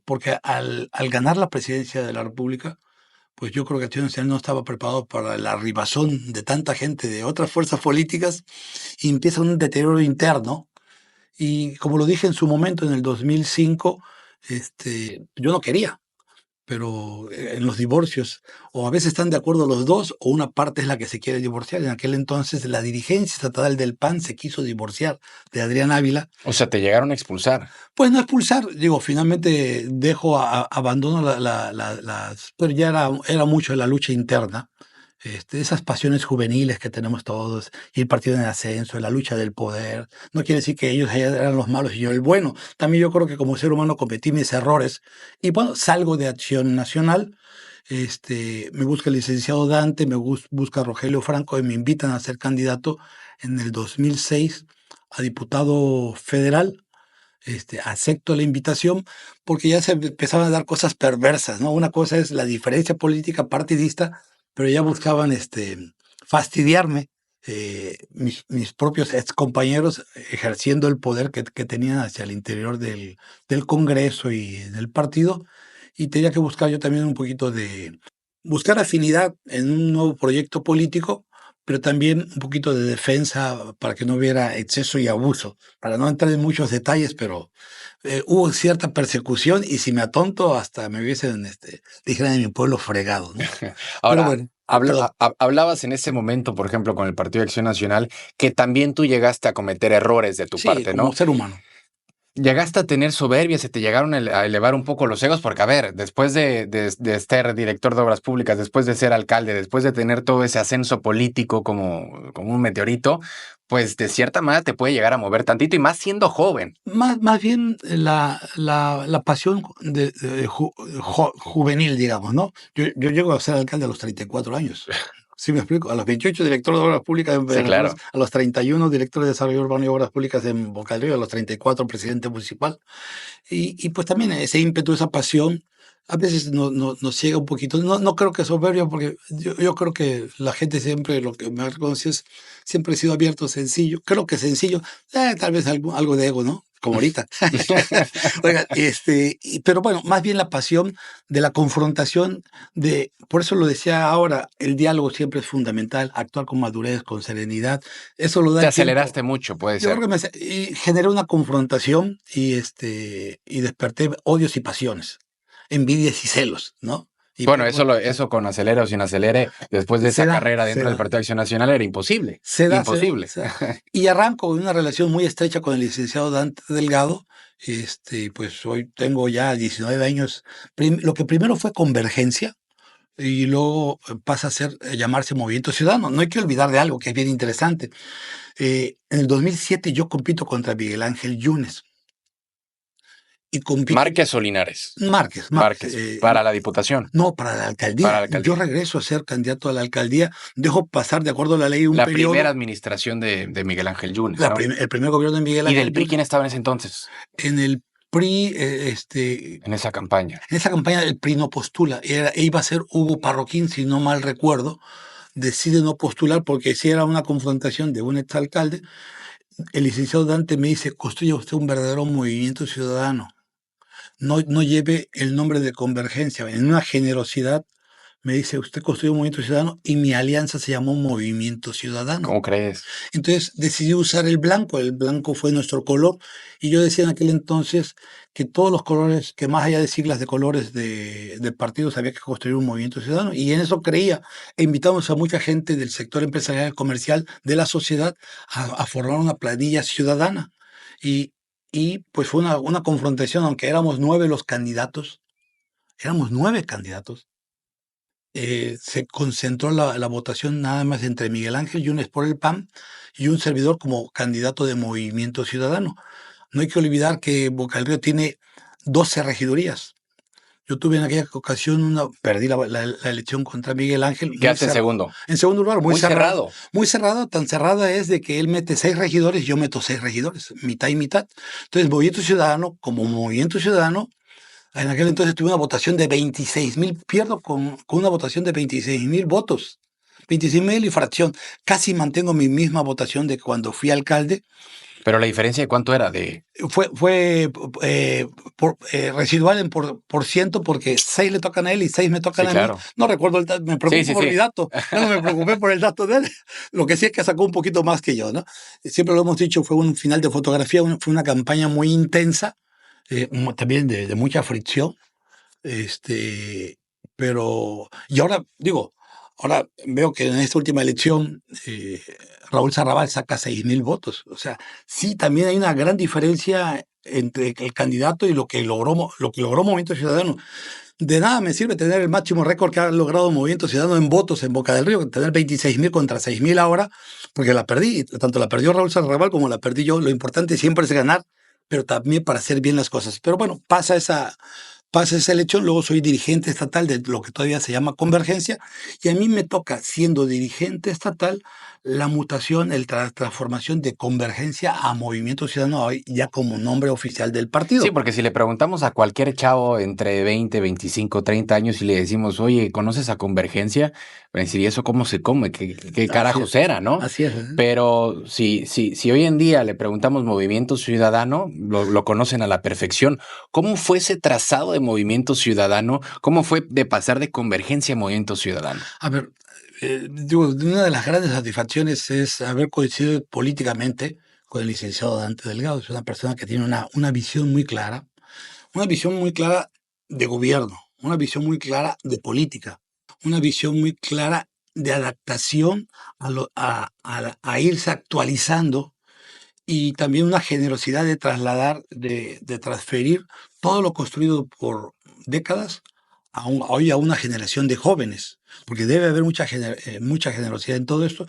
porque al ganar la presidencia de la República, pues yo creo que Acción Nacional no estaba preparado para la arribazón de tanta gente de otras fuerzas políticas y empieza un deterioro interno. Y como lo dije en su momento, en el 2005, yo no quería, pero en los divorcios, o a veces están de acuerdo los dos, o una parte es la que se quiere divorciar. En aquel entonces la dirigencia estatal del PAN se quiso divorciar de Adrián Ávila. O sea, te llegaron a expulsar. Pues no expulsar, digo, finalmente abandono pero ya era mucho la lucha interna, esas pasiones juveniles que tenemos todos, y el partido en ascenso, la lucha del poder. No quiere decir que ellos eran los malos y yo el bueno. También yo creo que como ser humano cometí mis errores. Y bueno, salgo de Acción Nacional, me busca el licenciado Dante, busca Rogelio Franco y me invitan a ser candidato en el 2006 a diputado federal. Acepto la invitación porque ya se empezaban a dar cosas perversas, ¿no? Una cosa es la diferencia política partidista, pero ya buscaban fastidiarme, mis propios excompañeros ejerciendo el poder que tenían hacia el interior del Congreso y del partido, y tenía que buscar yo también un poquito de buscar afinidad en un nuevo proyecto político, pero también un poquito de defensa para que no hubiera exceso y abuso. Para no entrar en muchos detalles, pero hubo cierta persecución y si me atonto hasta me hubiesen, dijeran en mi pueblo, fregado, ¿no? Pero Ahora, bueno, perdón. hablabas en ese momento, por ejemplo, con el Partido de Acción Nacional, que también tú llegaste a cometer errores de tu Sí, parte, ¿no? como ser humano. Llegaste a tener soberbia, se te llegaron a elevar un poco los egos, porque a ver, después de ser director de obras públicas, después de ser alcalde, después de tener todo ese ascenso político como un meteorito, pues de cierta manera te puede llegar a mover tantito y más siendo joven. Más bien la pasión juvenil, digamos, ¿no? Yo llego a ser alcalde a los 34 años. ¿Sí me explico? A los 28 director de Obras Públicas en Sí, Veracruz, claro. a los 31 director de Desarrollo Urbano y Obras Públicas en Boca del Río, a los 34 presidente municipal. Y pues también ese ímpetu, esa pasión, a veces nos ciega un poquito. No creo que soberbia, porque yo creo que la gente siempre, lo que me reconoce es, siempre he sido abierto, sencillo. Creo que sencillo, tal vez algo de ego, ¿no? Como ahorita. Oiga, pero bueno, más bien la pasión de la confrontación, por eso lo decía ahora, el diálogo siempre es fundamental, actuar con madurez, con serenidad, eso lo da Te el tiempo. aceleraste mucho, puede Yo ser. creo que y generé una confrontación y desperté odios y pasiones, envidias y celos, ¿no? Bueno, Pero bueno, eso con acelere o sin acelere, después de se esa da, carrera se dentro del da, Partido de Acción Nacional era imposible. se da, se da, Imposible. se da. Y arranco una relación muy estrecha con el licenciado Dante Delgado. Pues hoy tengo ya 19 años. Lo que primero fue Convergencia y luego pasa a llamarse Movimiento Ciudadano. No hay que olvidar de algo que es bien interesante. En el 2007 yo compito contra Miguel Ángel Yunes. Y compito Márquez o Linares. Márquez, Márquez, para la diputación, no, para la para alcaldía. la Yo alcaldía. regreso a ser candidato a la alcaldía, dejo pasar de acuerdo a la ley un La primera periodo, administración de Miguel Ángel Yunes, ¿no? el primer gobierno de Miguel ¿Y Ángel del PRI Yunes. quién estaba en ese entonces? En el PRI, En esa campaña. en esa campaña el PRI no postula, iba a ser Hugo Parroquín, si no mal recuerdo, decide no postular porque si era una confrontación de un exalcalde. El licenciado Dante me dice, construya usted un verdadero movimiento ciudadano. No lleve el nombre de Convergencia. En una generosidad me dice, usted construyó un movimiento ciudadano y mi alianza se llamó Movimiento Ciudadano. ¿Cómo crees? Entonces decidí usar el blanco fue nuestro color y yo decía en aquel entonces que todos los colores, que más allá de siglas de colores de partidos había que construir un movimiento ciudadano y en eso creía e invitamos a mucha gente del sector empresarial, comercial, de la sociedad a formar una planilla ciudadana y, y pues fue una confrontación, aunque éramos 9 candidatos, se concentró la votación nada más entre Miguel Ángel Yunes por el PAN y un servidor como candidato de Movimiento Ciudadano. No hay que olvidar que Boca del Río tiene 12 regidurías. Yo tuve en aquella ocasión perdí la elección contra Miguel Ángel. Quedaste en segundo. En segundo lugar, muy Muy cerrado. cerrado. Muy cerrado, tan cerrada es de que él mete 6 regidores, yo meto 6 regidores, mitad y mitad. Entonces, Movimiento Ciudadano, como Movimiento Ciudadano, en aquel entonces tuve una votación de 26,000, pierdo con una votación de 26,000 votos, 26,000 y fracción. Casi mantengo mi misma votación de cuando fui alcalde. Pero la diferencia de cuánto era de... Fue residual en por ciento, porque 6 le tocan a él y 6 me tocan Sí, a mí. claro. No recuerdo, me preocupo por mi dato. Yo no me preocupé por el dato de él. Lo que sí es que sacó un poquito más que yo, ¿no? Siempre lo hemos dicho, fue un final de fotografía, fue una campaña muy intensa, también de mucha fricción. Pero, y ahora, digo, ahora veo que en esta última elección Raúl Sarrabal saca 6.000 votos. O sea, sí, también hay una gran diferencia entre el candidato y lo que logró Movimiento Ciudadano. De nada me sirve tener el máximo récord que ha logrado Movimiento Ciudadano en votos en Boca del Río, tener 26.000 contra 6.000 ahora, porque la perdí. Tanto la perdió Raúl Sarrabal como la perdí yo. Lo importante siempre es ganar, pero también para hacer bien las cosas. Pero bueno, pasa esa elección, luego soy dirigente estatal de lo que todavía se llama Convergencia, y a mí me toca, siendo dirigente estatal, la mutación, la transformación de Convergencia a Movimiento Ciudadano, hoy ya como nombre oficial del partido. Sí, porque si le preguntamos a cualquier chavo entre 20, 25, 30 años y le decimos, oye, ¿conoces a Convergencia? Va a decir, ¿y eso cómo se come? ¿Qué carajos era, no? Así es. Pero si hoy en día le preguntamos Movimiento Ciudadano, lo conocen a la perfección. ¿Cómo fue ese trazado de Movimiento Ciudadano? ¿Cómo fue de pasar de Convergencia a Movimiento Ciudadano? A ver, digo, una de las grandes satisfacciones es haber coincidido políticamente con el licenciado Dante Delgado. Es una persona que tiene una visión muy clara, de gobierno, una visión muy clara de política, una visión muy clara de adaptación a irse actualizando, y también una generosidad de trasladar, de transferir todo lo construido por décadas hoy a una generación de jóvenes, porque debe haber mucha generosidad en todo esto.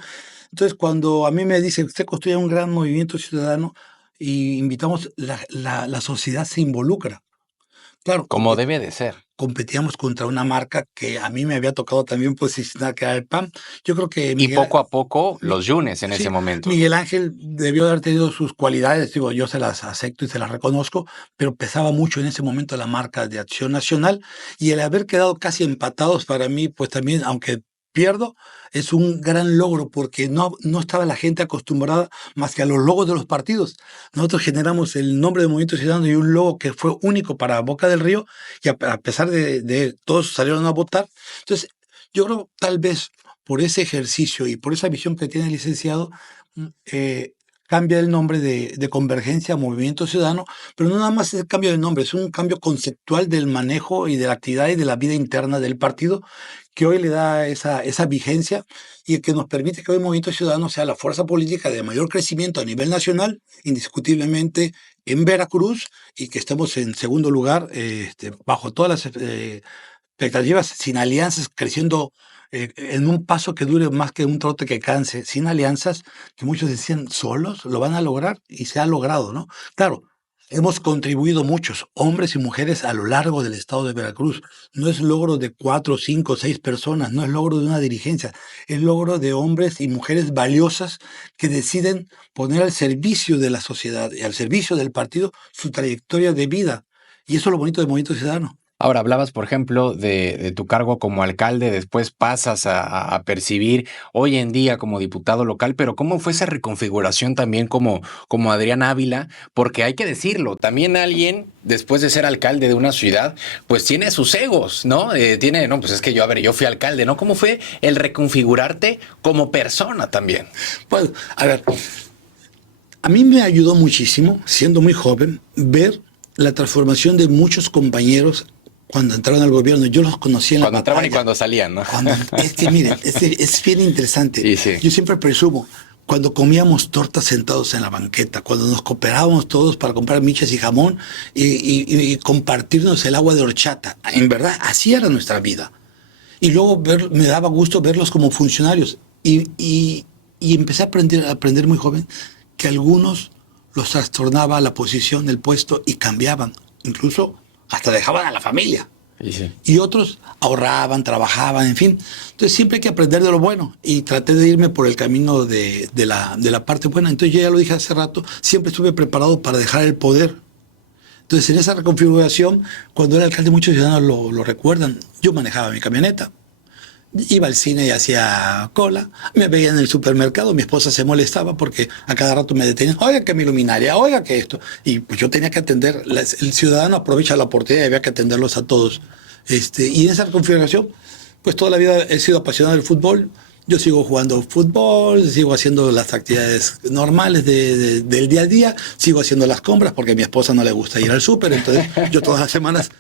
Entonces, cuando a mí me dicen, usted construye un gran movimiento ciudadano y invitamos, la sociedad se involucra. Claro, Como debe de ser. competíamos contra una marca que a mí me había tocado también posicionar, que era el PAN. Yo creo que Y poco a poco los Yunes en sí, ese momento. Miguel Ángel debió haber tenido sus cualidades, digo, yo se las acepto y se las reconozco, pero pesaba mucho en ese momento la marca de Acción Nacional, y el haber quedado casi empatados para mí, pues también, aunque pierdo, es un gran logro, porque no estaba la gente acostumbrada más que a los logos de los partidos. Nosotros generamos el nombre de Movimiento Ciudadano y un logo que fue único para Boca del Río, y a pesar de todos salieron a votar. Entonces, yo creo tal vez por ese ejercicio y por esa visión que tiene el licenciado, cambia el nombre de Convergencia a Movimiento Ciudadano, pero no nada más es el cambio de nombre, es un cambio conceptual del manejo y de la actividad y de la vida interna del partido, que hoy le da esa vigencia, y que nos permite que hoy Movimiento Ciudadano sea la fuerza política de mayor crecimiento a nivel nacional, indiscutiblemente en Veracruz, y que estemos en segundo lugar, bajo todas las expectativas, sin alianzas, creciendo en un paso que dure más que un trote que canse, sin alianzas, que muchos decían solos, lo van a lograr, y se ha logrado, ¿no? Claro, hemos contribuido muchos, hombres y mujeres, a lo largo del estado de Veracruz. No es logro de 4, 5, 6 personas, no es logro de una dirigencia, es logro de hombres y mujeres valiosas que deciden poner al servicio de la sociedad y al servicio del partido su trayectoria de vida. Y eso es lo bonito del Movimiento Ciudadano. Ahora, hablabas, por ejemplo, de tu cargo como alcalde, después pasas a percibir hoy en día como diputado local, pero ¿cómo fue esa reconfiguración también como Adrián Ávila? Porque hay que decirlo, también alguien, después de ser alcalde de una ciudad, pues tiene sus egos, ¿no? No, pues es que yo fui alcalde, ¿no? ¿Cómo fue el reconfigurarte como persona también? Pues, a ver, a mí me ayudó muchísimo, siendo muy joven, ver la transformación de muchos compañeros cuando entraron al gobierno. Yo los conocí en la batalla. Cuando entraban y cuando salían, ¿no? Es que miren, es bien interesante. Sí, sí. Yo siempre presumo, cuando comíamos tortas sentados en la banqueta, cuando nos cooperábamos todos para comprar michas y jamón y compartirnos el agua de horchata. En verdad, así era nuestra vida. Y luego me daba gusto verlos como funcionarios. Y empecé a aprender muy joven que algunos los trastornaba la posición, el puesto, y cambiaban. Incluso hasta dejaban a la familia. Sí. Y otros ahorraban, trabajaban, en fin. Entonces siempre hay que aprender de lo bueno, y traté de irme por el camino de la parte buena. Entonces yo ya lo dije hace rato, siempre estuve preparado para dejar el poder. Entonces en esa reconfiguración, cuando era alcalde, muchos ciudadanos lo recuerdan, yo manejaba mi camioneta. Iba al cine y hacía cola, me veía en el supermercado, mi esposa se molestaba porque a cada rato me detenían, oiga que mi luminaria, oiga que esto, y pues yo tenía que atender, el ciudadano aprovecha la oportunidad y había que atenderlos a todos. Y en esa configuración, pues toda la vida he sido apasionado del fútbol, yo sigo jugando fútbol, sigo haciendo las actividades normales del día a día, sigo haciendo las compras porque a mi esposa no le gusta ir al súper, entonces yo todas las semanas.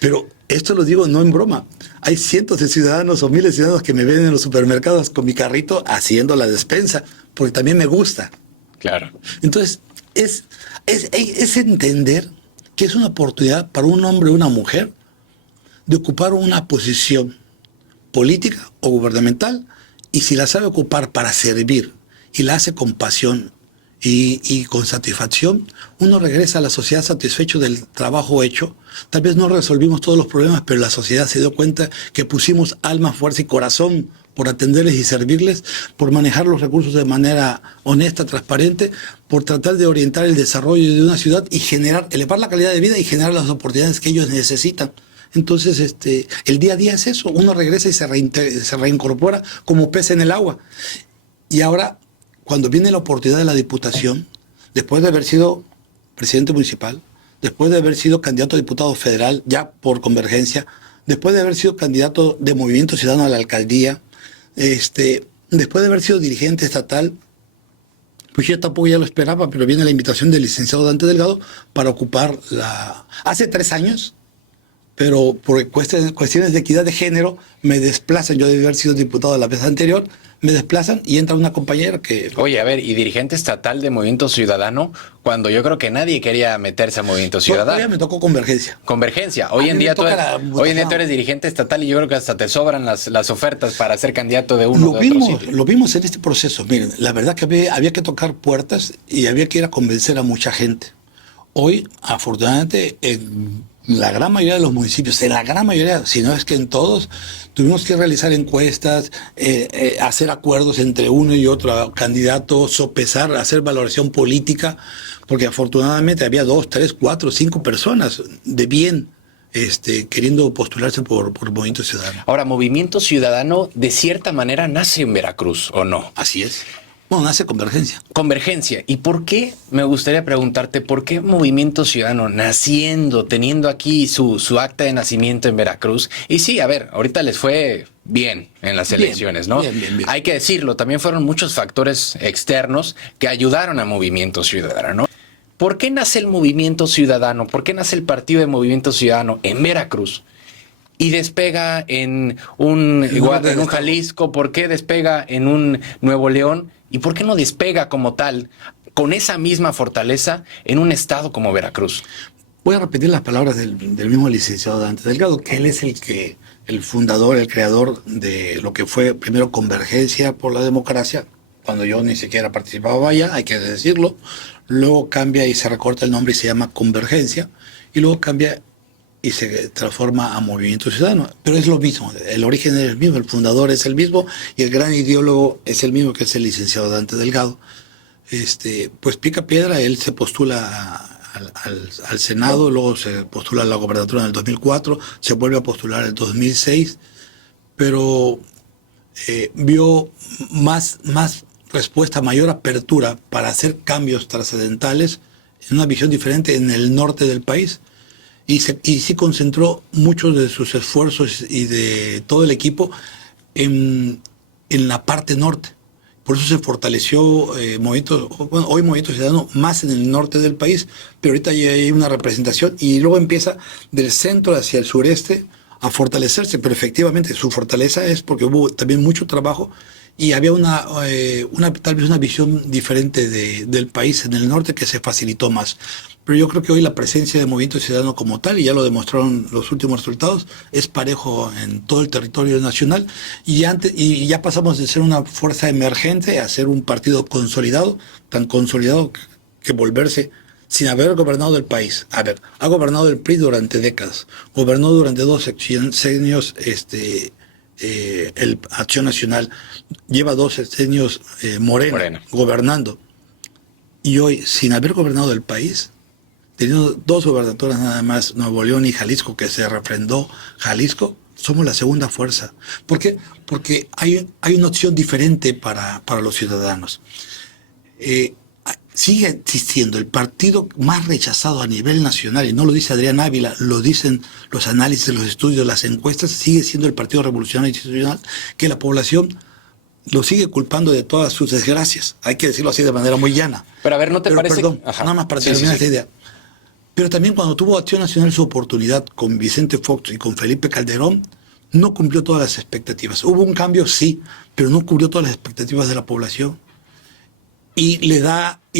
Pero esto lo digo no en broma. Hay cientos de ciudadanos o miles de ciudadanos que me ven en los supermercados con mi carrito haciendo la despensa, porque también me gusta. Claro. Entonces, es entender que es una oportunidad para un hombre o una mujer de ocupar una posición política o gubernamental, y si la sabe ocupar para servir y la hace con pasión y con satisfacción, uno regresa a la sociedad satisfecho del trabajo hecho. Tal vez no resolvimos todos los problemas, pero la sociedad se dio cuenta que pusimos alma, fuerza y corazón por atenderles y servirles, por manejar los recursos de manera honesta, transparente, por tratar de orientar el desarrollo de una ciudad y elevar la calidad de vida y generar las oportunidades que ellos necesitan. Entonces, el día a día es eso. Uno regresa y se reincorpora como pez en el agua. Y ahora, cuando viene la oportunidad de la diputación, después de haber sido presidente municipal, después de haber sido candidato a diputado federal, ya por Convergencia, después de haber sido candidato de Movimiento Ciudadano a la alcaldía, después de haber sido dirigente estatal, pues yo tampoco ya lo esperaba, pero viene la invitación del licenciado Dante Delgado para ocupar hace 3 años, pero por cuestiones de equidad de género me desplazan. Yo debí haber sido diputado la vez anterior, me desplazan y entra una compañera que... Oye, a ver, y dirigente estatal de Movimiento Ciudadano, cuando yo creo que nadie quería meterse a Movimiento Ciudadano. Todavía me tocó Convergencia. Convergencia. Hoy en día tú eres dirigente estatal y yo creo que hasta te sobran las ofertas para ser candidato de uno de otro sitio. Lo vimos en este proceso. Miren, la verdad que había que tocar puertas y había que ir a convencer a mucha gente. Hoy, afortunadamente, en la gran mayoría de los municipios, en la gran mayoría, si no es que en todos, tuvimos que realizar encuestas, hacer acuerdos entre uno y otro candidato, sopesar, hacer valoración política, porque afortunadamente había 2, 3, 4, 5 personas de bien queriendo postularse por Movimiento Ciudadano. Ahora, Movimiento Ciudadano de cierta manera nace en Veracruz, ¿o no? Así es. Bueno, nace Convergencia. Convergencia. ¿Y por qué? Me gustaría preguntarte, ¿por qué Movimiento Ciudadano naciendo, teniendo aquí su acta de nacimiento en Veracruz? Y sí, a ver, ahorita les fue bien en las elecciones, ¿no? Bien. Hay que decirlo, también fueron muchos factores externos que ayudaron a Movimiento Ciudadano, ¿no? ¿Por qué nace el Movimiento Ciudadano? ¿Por qué nace el partido de Movimiento Ciudadano en Veracruz? Y despega en un Jalisco, ¿por qué despega en un Nuevo León? ¿Y por qué no despega como tal, con esa misma fortaleza, en un estado como Veracruz? Voy a repetir las palabras del mismo licenciado Dante Delgado, que él es el fundador, el creador de lo que fue primero Convergencia por la Democracia, cuando yo ni siquiera participaba allá, hay que decirlo. Luego cambia y se recorta el nombre y se llama Convergencia, y luego cambia y se transforma a Movimiento Ciudadano. Pero es lo mismo, el origen es el mismo, el fundador es el mismo y el gran ideólogo es el mismo, que es el licenciado Dante Delgado. Pues pica piedra, él se postula al Senado, luego se postula a la gobernatura en el 2004, se vuelve a postular en el 2006, pero vio más respuesta, mayor apertura para hacer cambios trascendentales en una visión diferente en el norte del país. Y sí concentró muchos de sus esfuerzos y de todo el equipo en la parte norte. Por eso se fortaleció hoy Movimiento Ciudadano más en el norte del país, pero ahorita ya hay una representación y luego empieza del centro hacia el sureste a fortalecerse. Pero efectivamente su fortaleza es porque hubo también mucho trabajo y había tal vez una visión diferente del país en el norte que se facilitó más. Pero yo creo que hoy la presencia de Movimiento Ciudadano como tal, y ya lo demostraron los últimos resultados, es parejo en todo el territorio nacional, y ya pasamos de ser una fuerza emergente a ser un partido consolidado, tan consolidado que volverse sin haber gobernado el país. A ver, ha gobernado el PRI durante décadas, gobernó durante 2 sexenios el Acción Nacional, lleva 2 sexenios Morena gobernando, y hoy, sin haber gobernado el país, teniendo 2 gobernaturas nada más, Nuevo León y Jalisco, que se refrendó Jalisco, somos la segunda fuerza. ¿Por qué? Porque hay una opción diferente para los ciudadanos. Sigue existiendo el partido más rechazado a nivel nacional, y no lo dice Adrián Ávila, lo dicen los análisis, los estudios, las encuestas, sigue siendo el Partido Revolucionario Institucional, que la población lo sigue culpando de todas sus desgracias. Hay que decirlo así de manera muy llana. Pero a ver, ¿no te parece? Perdón, nada más para terminar esta idea. Pero también cuando tuvo Acción Nacional su oportunidad con Vicente Fox y con Felipe Calderón, no cumplió todas las expectativas. Hubo un cambio, sí, pero no cubrió todas las expectativas de la población. Y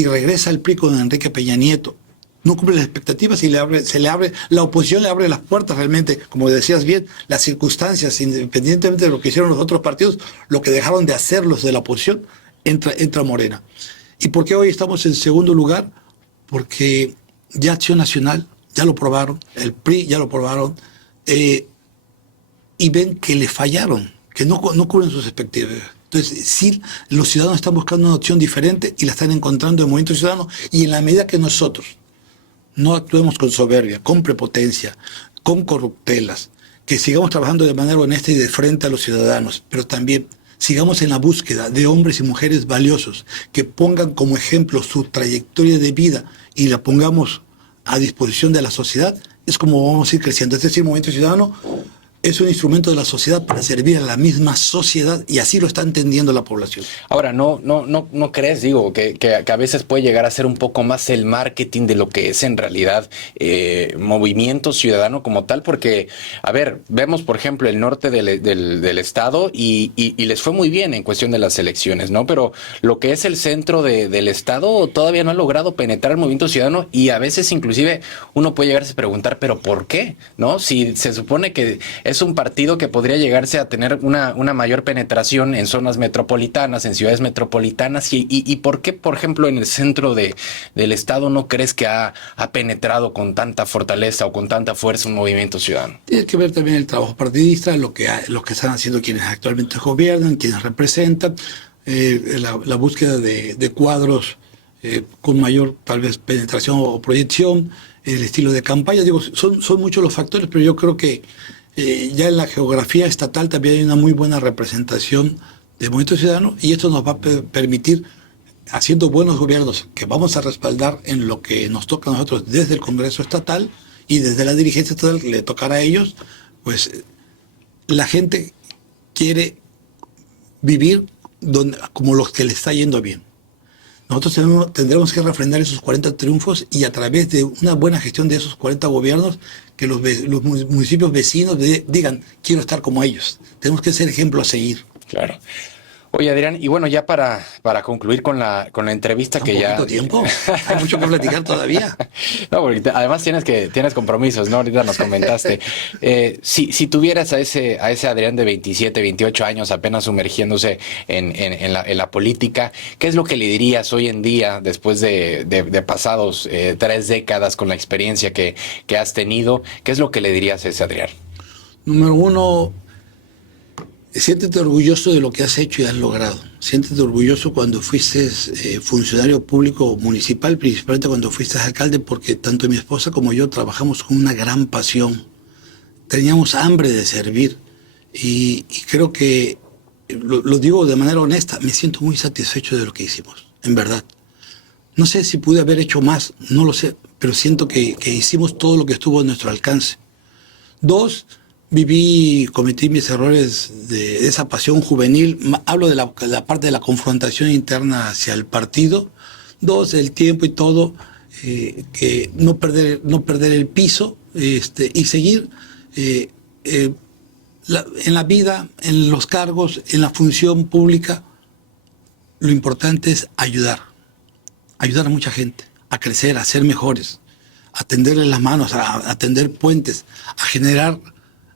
regresa el PRI con Enrique Peña Nieto. No cumple las expectativas y la oposición le abre las puertas realmente, como decías bien, las circunstancias, independientemente de lo que hicieron los otros partidos, lo que dejaron de hacer los de la oposición, entra Morena. ¿Y por qué hoy estamos en segundo lugar? Porque ya Acción Nacional, ya lo probaron, el PRI ya lo probaron, y ven que le fallaron, que no cubren sus expectativas. Entonces, sí, los ciudadanos están buscando una opción diferente y la están encontrando en Movimiento Ciudadano, y en la medida que nosotros no actuemos con soberbia, con prepotencia, con corruptelas, que sigamos trabajando de manera honesta y de frente a los ciudadanos, pero también sigamos en la búsqueda de hombres y mujeres valiosos, que pongan como ejemplo su trayectoria de vida y la pongamos a disposición de la sociedad, es como vamos a ir creciendo. Es decir, Movimiento Ciudadano es un instrumento de la sociedad para servir a la misma sociedad, y así lo está entendiendo la población. Ahora, ¿no crees, digo, que a veces puede llegar a ser un poco más el marketing de lo que es en realidad Movimiento Ciudadano como tal? Porque, a ver, vemos, por ejemplo, el norte del estado y les fue muy bien en cuestión de las elecciones, ¿no? Pero lo que es el centro del estado todavía no ha logrado penetrar el Movimiento Ciudadano, y a veces inclusive uno puede llegarse a preguntar, ¿pero por qué? ¿No? Si se supone que es un partido que podría llegarse a tener una mayor penetración en zonas metropolitanas, en ciudades metropolitanas, y ¿por qué, por ejemplo, en el centro del estado no crees que ha penetrado con tanta fortaleza o con tanta fuerza un Movimiento Ciudadano? Tiene que ver también el trabajo partidista, lo que están haciendo quienes actualmente gobiernan, quienes representan, la búsqueda de cuadros con mayor tal vez penetración o proyección, el estilo de campaña. Digo, son muchos los factores, pero yo creo que ya en la geografía estatal también hay una muy buena representación de Movimiento Ciudadano, y esto nos va a permitir, haciendo buenos gobiernos que vamos a respaldar en lo que nos toca a nosotros desde el Congreso estatal y desde la dirigencia estatal, que le tocará a ellos, pues la gente quiere vivir como los que le está yendo bien. Nosotros tendremos que refrendar esos 40 triunfos, y a través de una buena gestión de esos 40 gobiernos, que los municipios vecinos digan, quiero estar como ellos. Tenemos que ser ejemplo a seguir. Claro. Oye, Adrián, y bueno, ya para concluir con la entrevista, que ya... ¿Poquito tiempo? Hay mucho que platicar todavía. No, porque además tienes compromisos, ¿no? Ahorita nos comentaste. Si tuvieras a ese Adrián de 27, 28 años, apenas sumergiéndose en la política, ¿qué es lo que le dirías hoy en día, después de pasados 3 décadas con la experiencia que has tenido? ¿Qué es lo que le dirías a ese Adrián? Número uno, siéntete orgulloso de lo que has hecho y has logrado. Siéntete orgulloso cuando fuiste funcionario público municipal, principalmente cuando fuiste alcalde, porque tanto mi esposa como yo trabajamos con una gran pasión. Teníamos hambre de servir, y creo que, lo digo de manera honesta, me siento muy satisfecho de lo que hicimos, en verdad. No sé si pude haber hecho más, no lo sé, pero siento que hicimos todo lo que estuvo a nuestro alcance. 2, cometí mis errores de esa pasión juvenil. Hablo de la parte de la confrontación interna hacia el partido. 2, el tiempo y todo, que no perder el piso, y seguir en la vida, en los cargos, en la función pública. Lo importante es ayudar a mucha gente, a crecer, a ser mejores, a tenderle las manos, a tender puentes,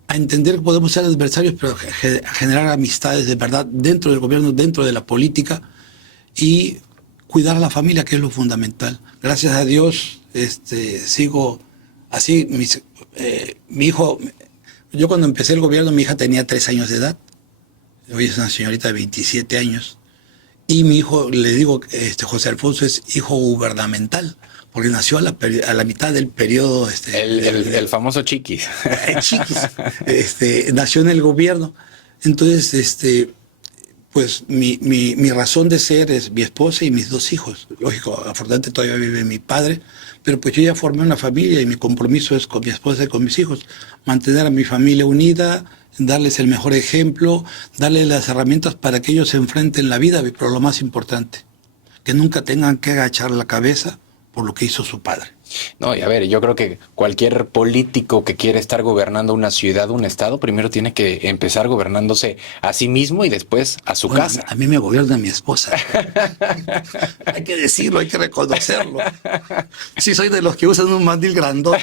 a entender que podemos ser adversarios, pero a generar amistades de verdad dentro del gobierno, dentro de la política, y cuidar a la familia, que es lo fundamental. Gracias a Dios, sigo así. Mi hijo, yo cuando empecé el gobierno, mi hija tenía 3 años de edad, hoy es una señorita de 27 años, y mi hijo, le digo, José Alfonso, es hijo gubernamental, porque nació a la mitad del periodo. El famoso Chiquis. Chiquis. Nació en el gobierno. Entonces, pues mi razón de ser es mi esposa y mis 2 hijos. Lógico, afortunadamente todavía vive mi padre, pero pues yo ya formé una familia y mi compromiso es con mi esposa y con mis hijos. Mantener a mi familia unida, darles el mejor ejemplo, darles las herramientas para que ellos se enfrenten la vida, pero lo más importante, que nunca tengan que agachar la cabeza por lo que hizo su padre. No, y a ver, yo creo que cualquier político que quiere estar gobernando una ciudad, un estado, primero tiene que empezar gobernándose a sí mismo y después a su casa. A mí me gobierna mi esposa. Hay que decirlo, hay que reconocerlo. Sí, soy de los que usan un mandil grandote.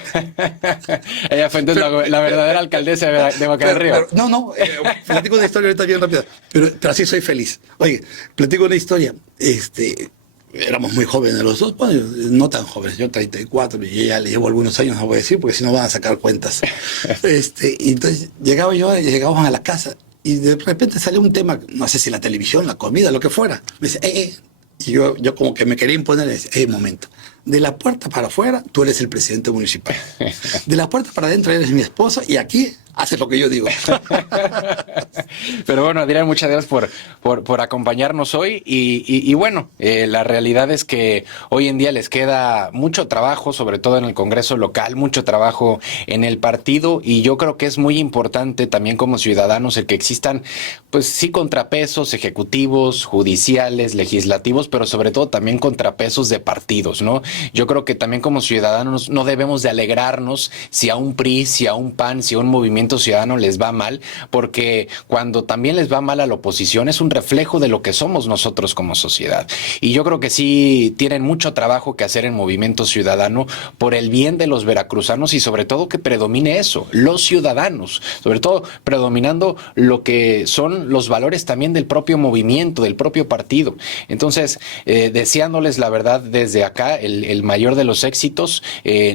Ella fue entonces la verdadera alcaldesa de Boca del Río. Platico una historia ahorita bien rápida, pero así soy feliz. Oye, platico una historia. Éramos muy jóvenes los dos, bueno, no tan jóvenes, yo 34 y ella le llevo algunos años, no voy a decir, porque si no van a sacar cuentas. Y entonces llegábamos a la casa y de repente salió un tema, no sé si la televisión, la comida, lo que fuera. Me dice, Y yo como que me quería imponer, le decía, momento, de la puerta para afuera tú eres el presidente municipal, de la puerta para adentro eres mi esposa y aquí haces lo que yo digo. Pero bueno, Adrián, muchas gracias por acompañarnos hoy y bueno, la realidad es que hoy en día les queda mucho trabajo, sobre todo en el Congreso local, mucho trabajo en el partido y yo creo que es muy importante también como ciudadanos el que existan, pues sí, contrapesos ejecutivos, judiciales, legislativos, pero sobre todo también contrapesos de partidos, ¿no? Yo creo que también como ciudadanos no debemos de alegrarnos si a un PRI, si a un PAN, si a un movimiento ciudadano les va mal, porque cuando también les va mal a la oposición es un reflejo de lo que somos nosotros como sociedad. Y yo creo que sí tienen mucho trabajo que hacer en Movimiento Ciudadano por el bien de los veracruzanos y sobre todo que predomine eso, los ciudadanos, sobre todo predominando lo que son los valores también del propio movimiento, del propio partido. Entonces, deseándoles la verdad desde acá el mayor de los éxitos,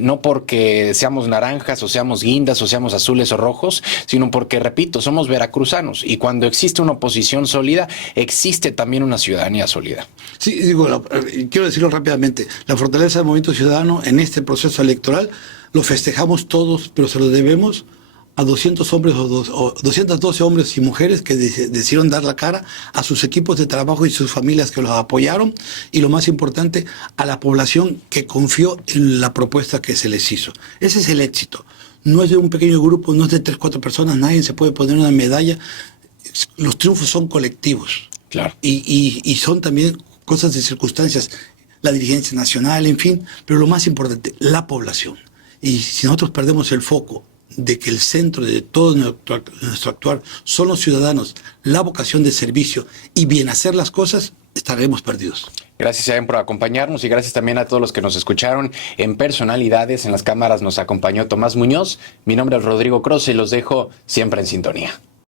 no porque seamos naranjas o seamos guindas o seamos azules o rojos, sino porque, repito, somos veracruzanos y cuando existe una oposición sólida, existe también una ciudadanía sólida. Sí, digo, quiero decirlo rápidamente, la fortaleza del Movimiento Ciudadano en este proceso electoral lo festejamos todos, pero se lo debemos a 200 hombres o 212 hombres y mujeres que decidieron dar la cara, a sus equipos de trabajo y sus familias que los apoyaron y lo más importante, a la población que confió en la propuesta que se les hizo. Ese es el éxito. No es de un pequeño grupo, no es de 3, 4 personas, nadie se puede poner una medalla. Los triunfos son colectivos. Claro. Y son también cosas de circunstancias, la dirigencia nacional, en fin, pero lo más importante, la población. Y si nosotros perdemos el foco de que el centro de todo nuestro actuar son los ciudadanos, la vocación de servicio y bien hacer las cosas, estaremos perdidos. Gracias, Adrián, por acompañarnos y gracias también a todos los que nos escucharon en Personalidades. En las cámaras nos acompañó Tomás Muñoz. Mi nombre es Rodrigo Croce y los dejo siempre en sintonía.